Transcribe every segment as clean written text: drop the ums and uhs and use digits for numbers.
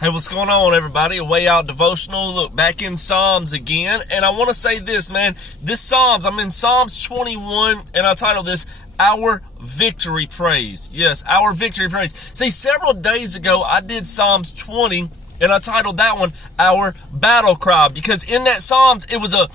Hey, what's going on, everybody? A Way Out Devotional. Look, back in Psalms again. And I want to say this, man. This Psalms, I'm in Psalms 21, and I titled this, Our Victory Praise. Yes, Our Victory Praise. See, several days ago, I did Psalms 20, and I titled that one, Our Battle Cry. Because in that Psalms, it was a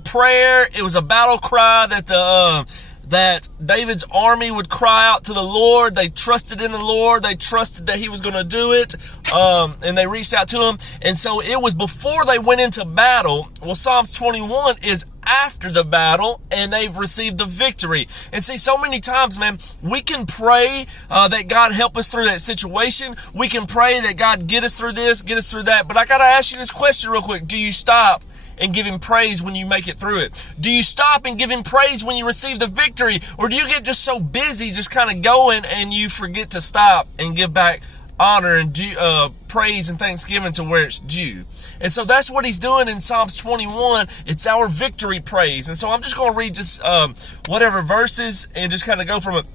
prayer, it was a battle cry that David's army would cry out to the Lord. They trusted in the Lord. They trusted that he was going to do it. And they reached out to him. And so it was before they went into battle. Well, Psalms 21 is after the battle, and they've received the victory. And see, so many times, man, we can pray that God help us through that situation. We can pray that God get us through this, get us through that. But I got to ask you this question real quick. Do you stop and give him praise when you make it through it? Do you stop and give him praise when you receive the victory? Or do you get just so busy just kind of going and you forget to stop and give back honor and praise and thanksgiving to where it's due? And so that's what he's doing in Psalms 21. It's our victory praise. And so I'm just going to read just whatever verses and just kind of go from it.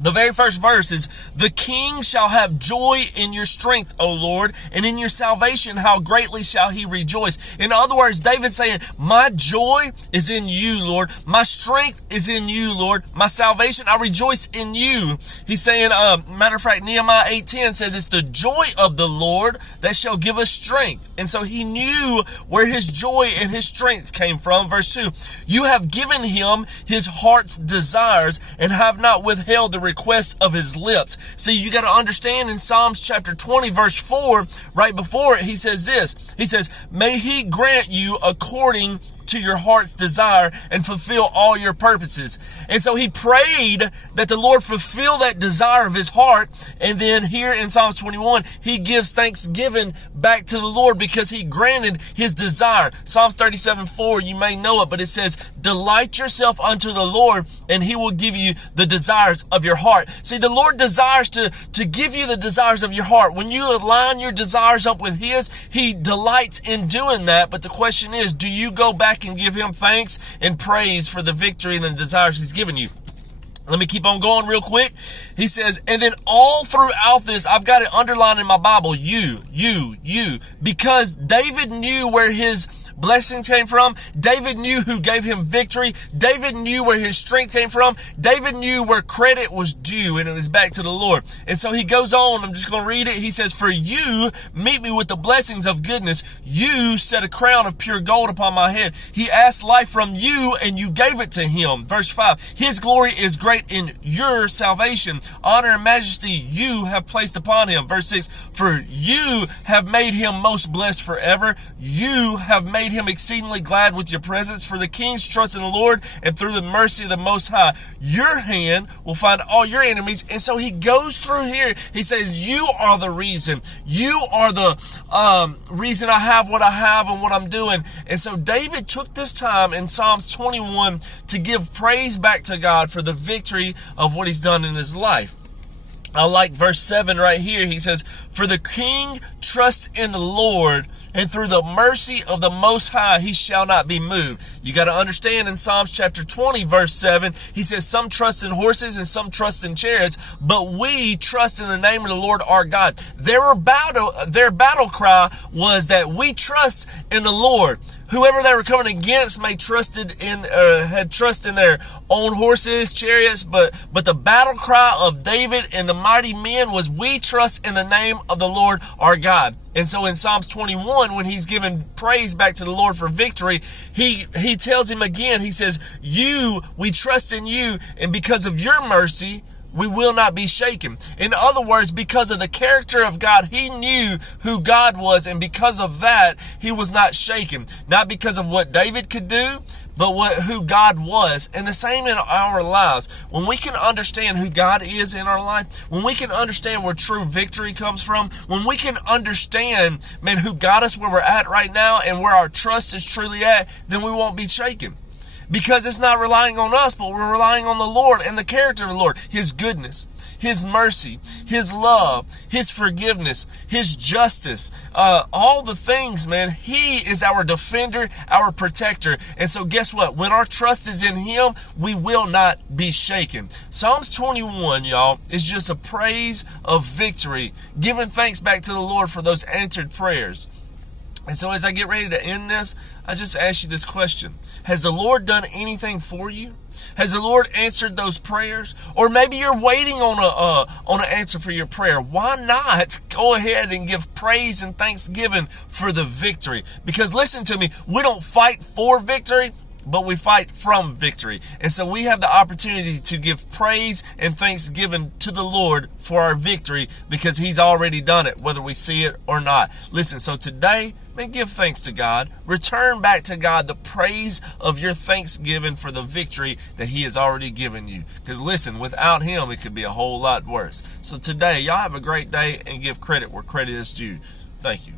The very first verse is, the king shall have joy in your strength, O Lord, and in your salvation how greatly shall he rejoice. In other words, David's saying, my joy is in you, Lord. My strength is in you, Lord. My salvation, I rejoice in you. He's saying, matter of fact, Nehemiah 8:10 says, it's the joy of the Lord that shall give us strength. And so he knew where his joy and his strength came from. Verse 2, you have given him his heart's desires and have not withheld the requests of his lips. See, you got to understand in Psalms chapter 20 verse 4, right before it, he says this. He says, may he grant you according to your heart's desire and fulfill all your purposes. And so he prayed that the Lord fulfill that desire of his heart. And then here in Psalms 21, he gives thanksgiving back to the Lord because he granted his desire. Psalms 37:4, you may know it, but it says, delight yourself unto the Lord and he will give you the desires of your heart. See, the Lord desires to give you the desires of your heart. When you align your desires up with his, he delights in doing that. But the question is, do you go back and give him thanks and praise for the victory and the desires he's given you? Let me keep on going real quick. He says, and then all throughout this, I've got it underlined in my Bible, you, because David knew where his blessings came from. David knew who gave him victory. David knew where his strength came from. David knew where credit was due, and it was back to the Lord. And so he goes on, I'm just going to read it. He says, for you meet me with the blessings of goodness. You set a crown of pure gold upon my head. He asked life from you, and you gave it to him. Verse 5, his glory is great in your salvation. Honor and majesty you have placed upon him. Verse 6, for you have made him most blessed forever. You have made him exceedingly glad with your presence. For the kings trust in the Lord, and through the mercy of the Most High, your hand will find all your enemies. And so he goes through here. He says, you are the reason. You are the reason I have what I have and what I'm doing. And so David took this time in Psalms 21 to give praise back to God for the victory of what he's done in his life. I like verse 7 right here. He says, for the king trusts in the Lord, and through the mercy of the Most High, he shall not be moved. You got to understand in Psalms chapter 20, verse 7, he says, some trust in horses and some trust in chariots, but we trust in the name of the Lord our God. Their battle cry was that we trust in the Lord. Whoever they were coming against may had trust in their own horses, chariots, but the battle cry of David and the mighty men was, we trust in the name of the Lord our God. And so in Psalms 21, when he's giving praise back to the Lord for victory, he tells him again, he says, we trust in you, and because of your mercy, we will not be shaken. In other words, because of the character of God, he knew who God was, and because of that, he was not shaken. Not because of what David could do, but who God was. And the same in our lives. When we can understand who God is in our life, when we can understand where true victory comes from, when we can understand, man, who got us where we're at right now and where our trust is truly at, then we won't be shaken. Because it's not relying on us, but we're relying on the Lord and the character of the Lord, his goodness, His mercy, His love, His forgiveness, His justice, all the things, man. He is our defender, our protector. And so guess what? When our trust is in Him, we will not be shaken. Psalms 21, y'all, is just a praise of victory, giving thanks back to the Lord for those answered prayers. And so as I get ready to end this, I just ask you this question. Has the Lord done anything for you? Has the Lord answered those prayers? Or maybe you're waiting on an answer for your prayer. Why not go ahead and give praise and thanksgiving for the victory? Because listen to me, we don't fight for victory, but we fight from victory. And so we have the opportunity to give praise and thanksgiving to the Lord for our victory because He's already done it, whether we see it or not. Listen, so today, man, give thanks to God. Return back to God the praise of your thanksgiving for the victory that He has already given you. Because listen, without Him, it could be a whole lot worse. So today, y'all have a great day and give credit where credit is due. Thank you.